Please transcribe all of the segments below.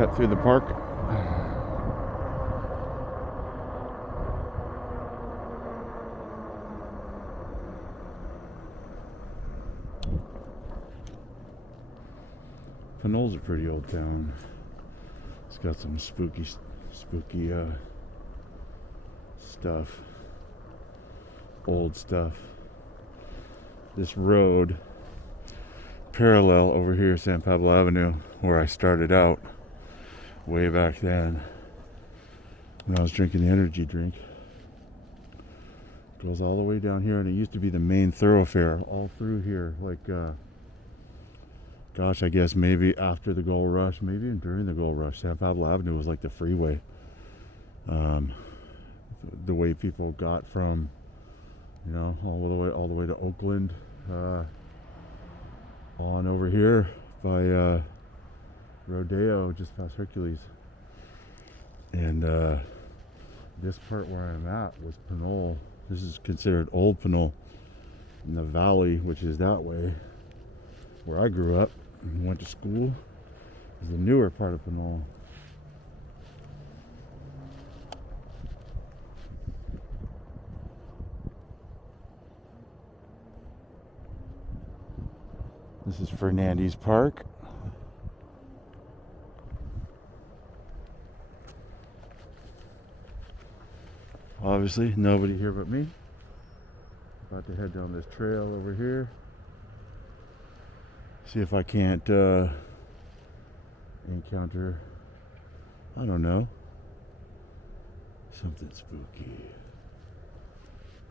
cut through the park. Pinole's a pretty old town. It's got some spooky stuff. Old stuff. This road parallel over here, San Pablo Avenue, where I started out way back then when I was drinking the energy drink, goes all the way down here, and it used to be the main thoroughfare all through here, like gosh, I guess maybe after the gold rush, maybe even during the gold rush. San Pablo Avenue was like the freeway. The way people got from, you know, all the way to Oakland, on over here by Rodeo, just past Hercules. And this part where I'm at was Pinole. This is considered old Pinole. In the valley, which is that way, where I grew up and went to school, is the newer part of Pinole. This is Fernandez Park. Obviously, nobody here but me. About to head down this trail over here. See if I can't encounter, I don't know, something spooky.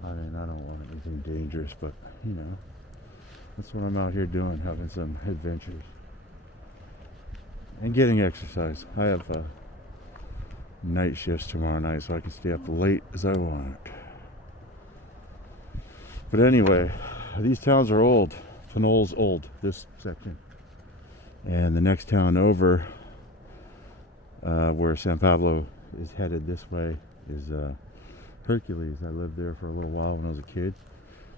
I mean, I don't want anything dangerous, but, you know, that's what I'm out here doing, having some adventures. And getting exercise. I have night shifts tomorrow night, so I can stay up late as I want. But anyway, these towns are old. Pinole's old, this section. And the next town over, where San Pablo is headed this way, is Hercules. I lived there for a little while when I was a kid,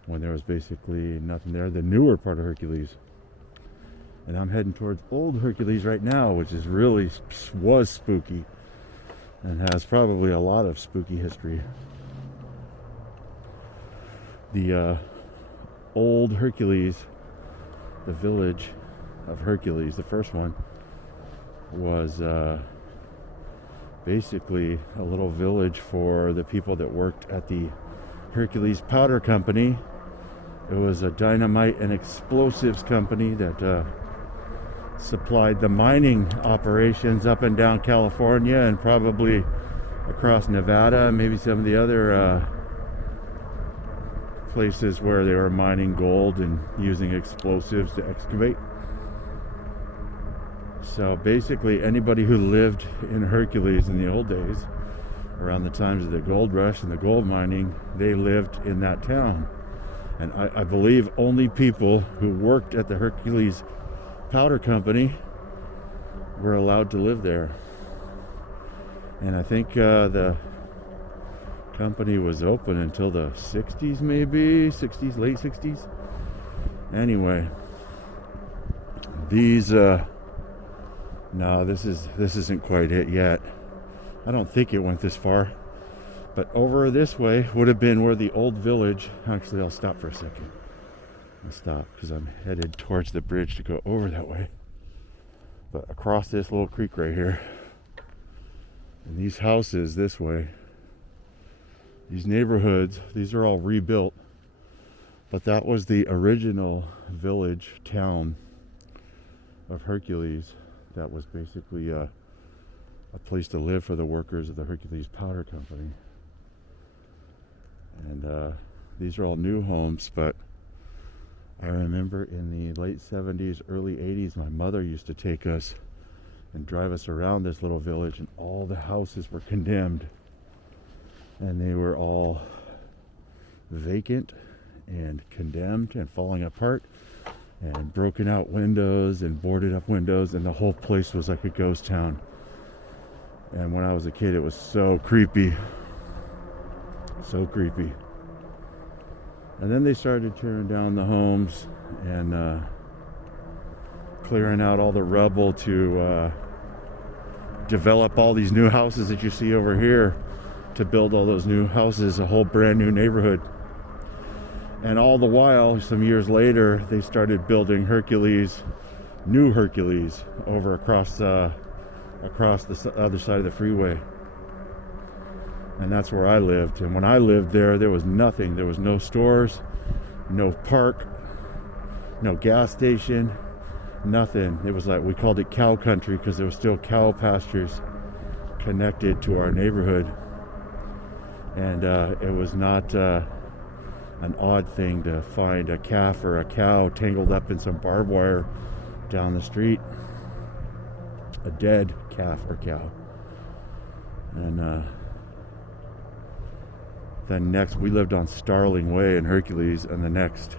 when there was basically nothing there. The newer part of Hercules. And I'm heading towards old Hercules right now, which is was spooky and has probably a lot of spooky history. The old Hercules, the village of Hercules, the first one, was basically a little village for the people that worked at the Hercules Powder Company. It was a dynamite and explosives company that supplied the mining operations up and down California and probably across Nevada, maybe some of the other places where they were mining gold and using explosives to excavate. So basically anybody who lived in Hercules in the old days, around the times of the gold rush and the gold mining, they lived in that town. And I believe only people who worked at the Hercules Powder Company were allowed to live there. And I think the company was open until the 60s, maybe 60s, late 60s. Anyway, these no, this isn't quite it yet. I don't think it went this far. But over this way would have been where the old village. Actually, I'll stop for a second. I'll stop because I'm headed towards the bridge to go over that way. But across this little creek right here, and these houses this way, these neighborhoods, these are all rebuilt. But that was the original village town of Hercules. That was basically a place to live for the workers of the Hercules Powder Company. And these are all new homes, but I remember in the late 70s, early 80s, my mother used to take us and drive us around this little village, and all the houses were condemned. And they were all vacant and condemned and falling apart, and broken out windows and boarded up windows, and the whole place was like a ghost town. And when I was a kid, it was so creepy. So creepy. And then they started tearing down the homes and clearing out all the rubble to develop all these new houses that you see over here, to build all those new houses, a whole brand new neighborhood. And all the while, some years later, they started building new Hercules, over across the other side of the freeway. And that's where I lived. And when I lived there, there was nothing. There was no stores, no park, no gas station, nothing. It was like, we called it cow country because there was still cow pastures connected to our neighborhood. And it was not an odd thing to find a calf or a cow tangled up in some barbed wire down the street. A dead calf or cow. And then next, we lived on Starling Way in Hercules, and the next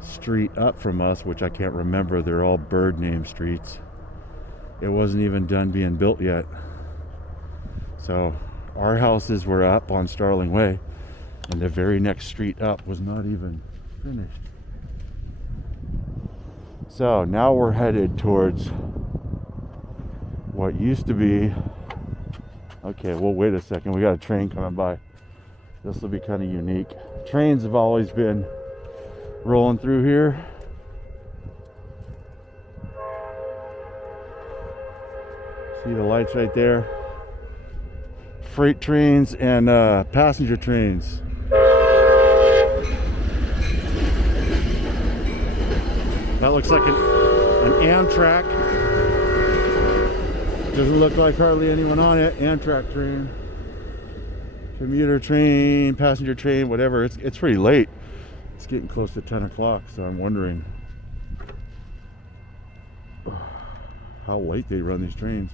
street up from us, which I can't remember, they're all bird name streets, it wasn't even done being built yet. So our houses were up on Starling Way, and the very next street up was not even finished. So now we're headed towards what used to be, okay, well, wait a second, we got a train coming by. This will be kind of unique. Trains have always been rolling through here. See the lights right there? Freight trains and passenger trains. That looks like an Amtrak. Doesn't look like hardly anyone on it. Amtrak train, commuter train, passenger train, whatever. It's pretty late. It's getting close to 10 o'clock, so I'm wondering how late they run these trains.